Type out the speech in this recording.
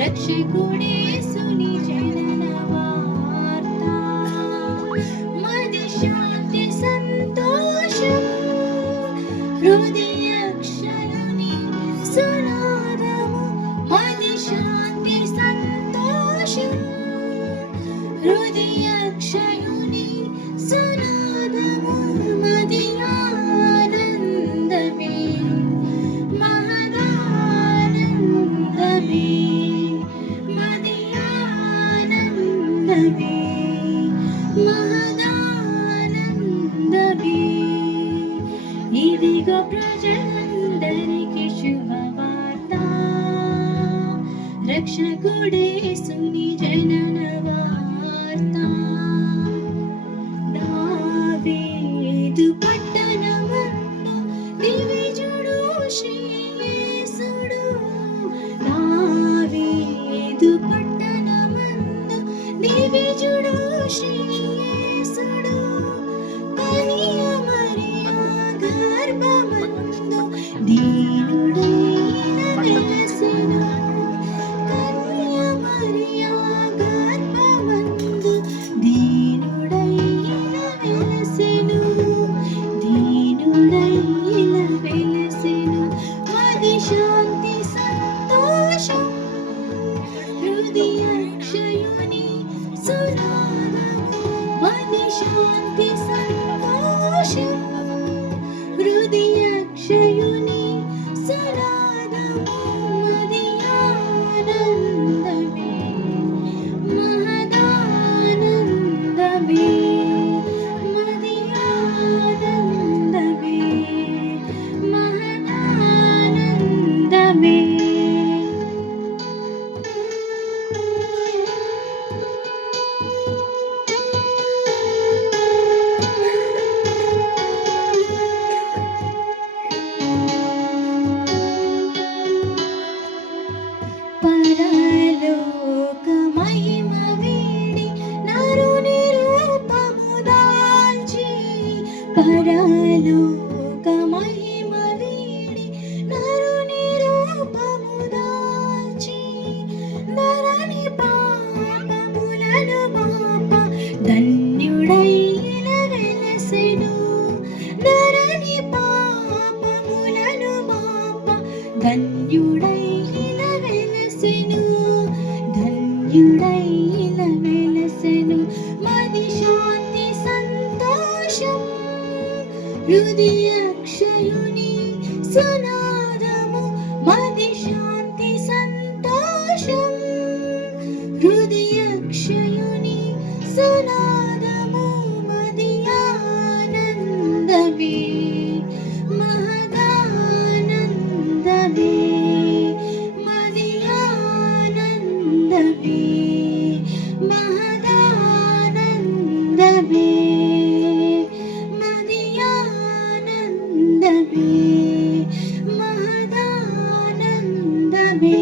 రక్షకుడేసుని జనన వార్త మది శాంతి సంతోషం హృదయక్షయుని సునాదము మది శాంతి సంతోషం హృదయక్షయుని సునాదము మది ఆనందమే మహదానందమే మది ఆనందమే మహదానందమే ఇదిగో ప్రజలందరికీ శుభవార్త రక్షకుడేసుని జనన వార్త దావీదు పట్టణమందు దివిజుడు శ్రీయేసుడు దావీదు పట్టణమందు దివిజుడు శ్రీయేసుడు కన్య మరియా గర్భమందు దీనుడైన వెలసెను కన్య మరియా గర్భమందు దీనుడైన వెలసెను దీనుడైన వెలసెను మది శాంతి సంతోషం హృదయక్షయుని సునాదము మది శాంతి సంతోషం హృదయక్షయుని సునాదము మది ఆనందమే మహదానందమే మది ఆనందమే మహదానందమే పరలోక మహిమ వీడి నరుని రూపము దాల్చి పరలోక మహిమ వీడి నరుని రూపము దాల్చి నరని పాపములను పాప ధన్యుడైన వెలసెను నరని పాపములను పాప ధన్యుడైన వెలసెను ధన్యుడైన వెలసెను మది శాంతి సంతోషం హృదయక్షయుని సునాదము మది శాంతి సంతోషం హృదయక్షయుని సునాదము మది ఆనందమే మహదానందమే మది ఆనందమే మహదానందమే మది ఆనందమే మహదానందమే